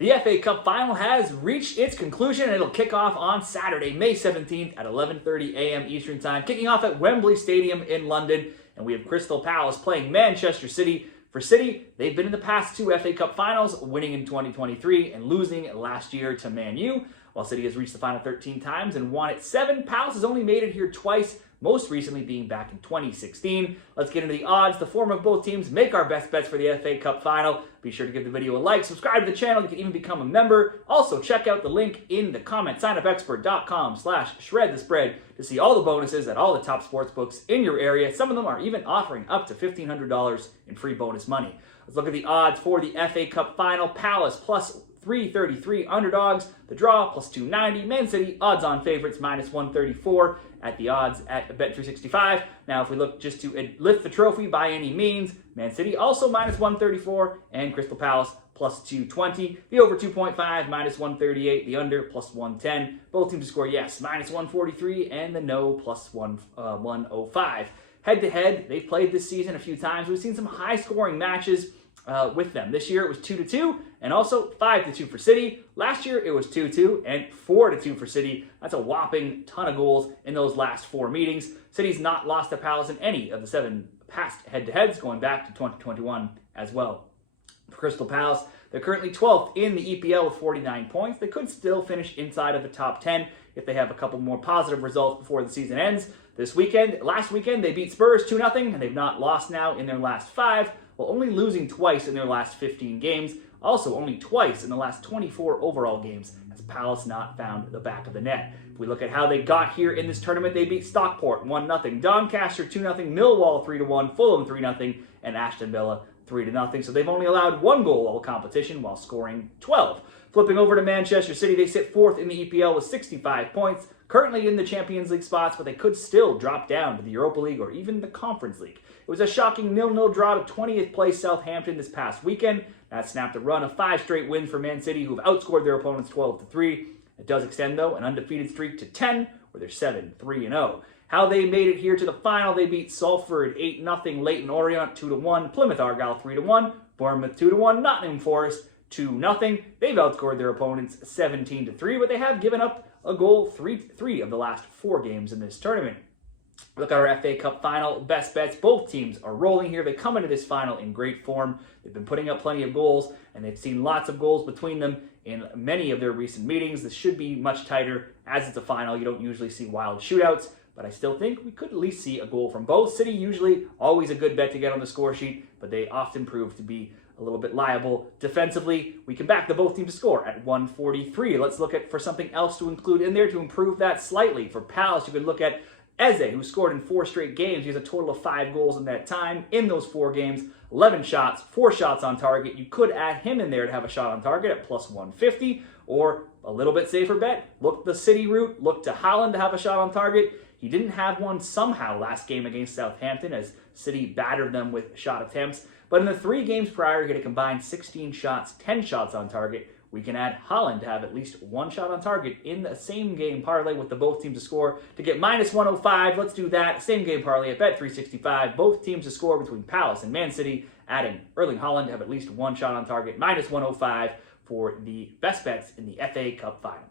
The FA Cup final has reached its conclusion, and it'll kick off on Saturday, May 17th at 11:30 a.m. Eastern Time, kicking off at Wembley Stadium in London. And we have Crystal Palace playing Manchester City. For City, they've been in the past two FA Cup finals, winning in 2023 and losing last year to Man U. While City has reached the final 13 times and won it 7, Palace has only made it here twice, most recently being back in 2016. Let's get into the odds, the form of both teams, make our best bets for the FA Cup final. Be sure to give the video a like, subscribe to the channel, you can even become a member. Also, check out the link in the comment, signupexpert.com/shredthespread to see all the bonuses at all the top sports books in your area. Some of them are even offering up to $1,500 in free bonus money. Let's look at the odds for the FA Cup final. Palace plus 333 underdogs, the draw plus 290, Man City odds-on favorites minus 134 at the odds at Bet365. Now, if we look just to lift the trophy by any means, Man City also minus 134 and Crystal Palace plus 220. The over 2.5 minus 138, the under plus 110. Both teams to score yes minus 143 and the no plus 105. Head-to-head, they've played this season a few times. We've seen some high-scoring matches with them. This year it was 2-2 and also 5-2 for City. Last year it was 2-2 and 4-2 for City. That's a whopping ton of goals in those last 4 meetings. City's not lost to Palace in any of the 7 past head-to-heads going back to 2021 as well. For Crystal Palace, they're currently 12th in the EPL with 49 points. They could still finish inside of the top 10 if they have a couple more positive results before the season ends. Last weekend, they beat Spurs 2-0, and they've not lost now in their last 5, while only losing twice in their last 15 games. Also, only twice in the last 24 overall games has Palace not found the back of the net. If we look at how they got here in this tournament, they beat Stockport 1-0, Doncaster 2-0, Millwall 3-1, Fulham 3-0, and Aston Villa 3-0. So they've only allowed 1 goal all competition while scoring 12. Flipping over to Manchester City, they sit 4th in the EPL with 65 points, currently in the Champions League spots, but they could still drop down to the Europa League or even the Conference League. It was a shocking 0-0 draw to 20th place Southampton this past weekend. That snapped a run of 5 straight wins for Man City, who have outscored their opponents 12-3. It does extend, though, an undefeated streak to 10, where they're 7-3-0. How they made it here to the final, they beat Salford 8-0, Leyton Orient 2-1, Plymouth Argyle 3-1, Bournemouth 2-1, Nottingham Forest 2-0. They've outscored their opponents 17-3, but they have given up a goal 3 of the last 4 games in this tournament. Look at our FA Cup final best bets. Both teams are rolling here. They come into this final in great form. They've been putting up plenty of goals, and they've seen lots of goals between them in many of their recent meetings. This should be much tighter. As it's a final, you don't usually see wild shootouts, but I still think we could at least see a goal from both. City usually always a good bet to get on the score sheet, but they often prove to be a little bit liable defensively. We can back the both teams to score at 143. Let's look at for something else to include in there to improve that slightly. For Palace, you could look at Eze, who scored in 4 straight games. He has a total of 5 goals in that time. In those 4 games, 11 shots, 4 shots on target. You could add him in there to have a shot on target at plus 150, or a little bit safer bet, look the City route, look to Haaland to have a shot on target. He didn't have one somehow last game against Southampton as City battered them with shot attempts. But in the 3 games prior, he had a combined 16 shots, 10 shots on target. We can add Haaland to have at least 1 shot on target in the same game parlay with the both teams to score to get minus 105. Let's do that. Same game parlay at Bet365. Both teams to score between Palace and Man City, adding Erling Haaland to have at least 1 shot on target, minus 105 for the best bets in the FA Cup final.